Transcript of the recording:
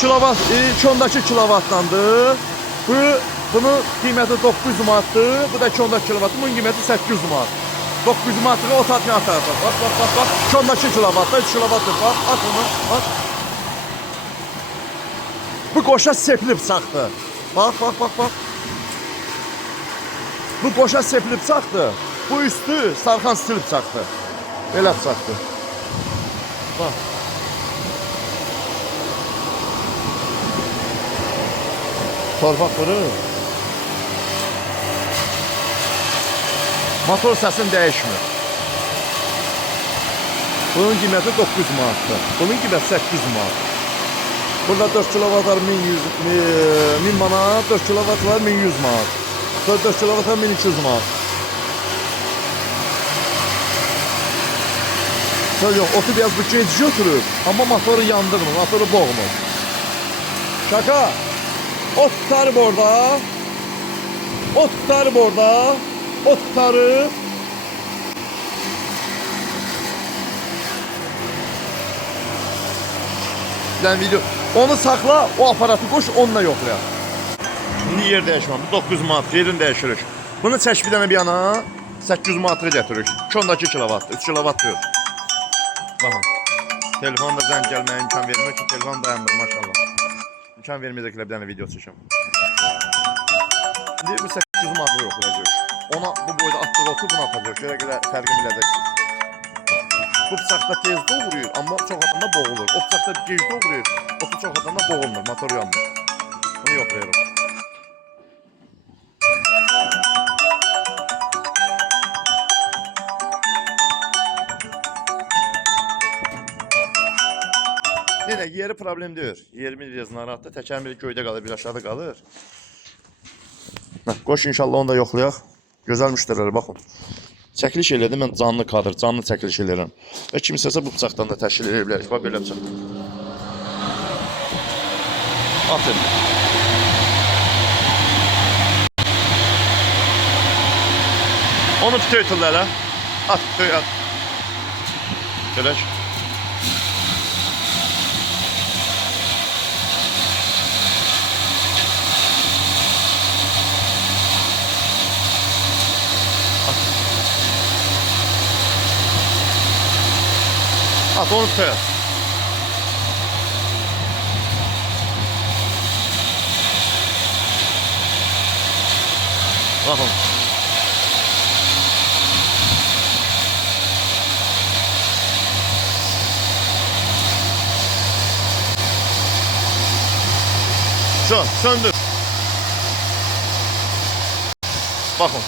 kilovat, 2 kilovatdandır. Bunun qiyməti 900 manatdır. Bu da 2 kilovat. Bunun qiyməti 800 manat. 900 manatlığı o tatmin atar. Bak. 2 kilovatda 3 kilovatdır. Bak, at onu. Bak. Bu qoşa sepli bıçaqdır. Bak. Bu qoşa sepli bıçaqdır. Bu üstü Sarxan stil bıçaqdır. Belə bıçaqdır. Bak. Torpaq vurur. Motor səsini dəyişmir. Bunun qiyməti 900 manatdır. Bunun qiyməti 800 manat. Burada 4 kilovat var 1000 manat, 4 kilovat var 1100 manat. 4 kilovat var 1200 manat. Yok, otu biraz bu gecici oturur. Ama motoru yandırmır, motoru boğmur. Şaka. Ot tutarım orada. Ot tutarım orada. Ot tutarım. Yani video. Onu sakla, o aparatı koş, onunla yokla. Şimdi yer değişmem. Bu 900 manat, yerini değişirik. Bunu çək bir dənə bir yana 800 manatı getiririk. 2 kilovat, 3 kilovat diyor. Bakın. Telefonda zəng gəlməyə imkan vermir ki, telefon dayanmır maşallah. İmkan verməyəcəklər bir dənə video çəkəm. Şimdi bu 800 manatı yoxlayacaq. Ona bu boyda atdığı otu bunu atacaq. Görə fərqini biləcəksiniz. Bu bıçaqda tez doğruyur, amma çox atanda boğulur. O bıçaqda gec doğruyur, otu çox atanda boğulmur, motor yanmır. Bunu yoxlayırıq. Yenə yeri problem deyil. Yerimiz biraz narahatdır. Təkərin biri göydə qalır, bir aşağıda qalır. Qoş inşallah onu da yoxlayaq. Gözəl müştərilər, baxın. Çəkiliş elədim, mən canlı kadr, canlı çəkiliş eləyirəm. Və kimsəsə bu bıçaqdan da təşkil edə bilərik. Bax, belə bıçaq. Aferin. Onu tütüytürlər, hə? At, tütüy, at. Gələk. At onu tütüy. Bakın. Söndür. Bakın.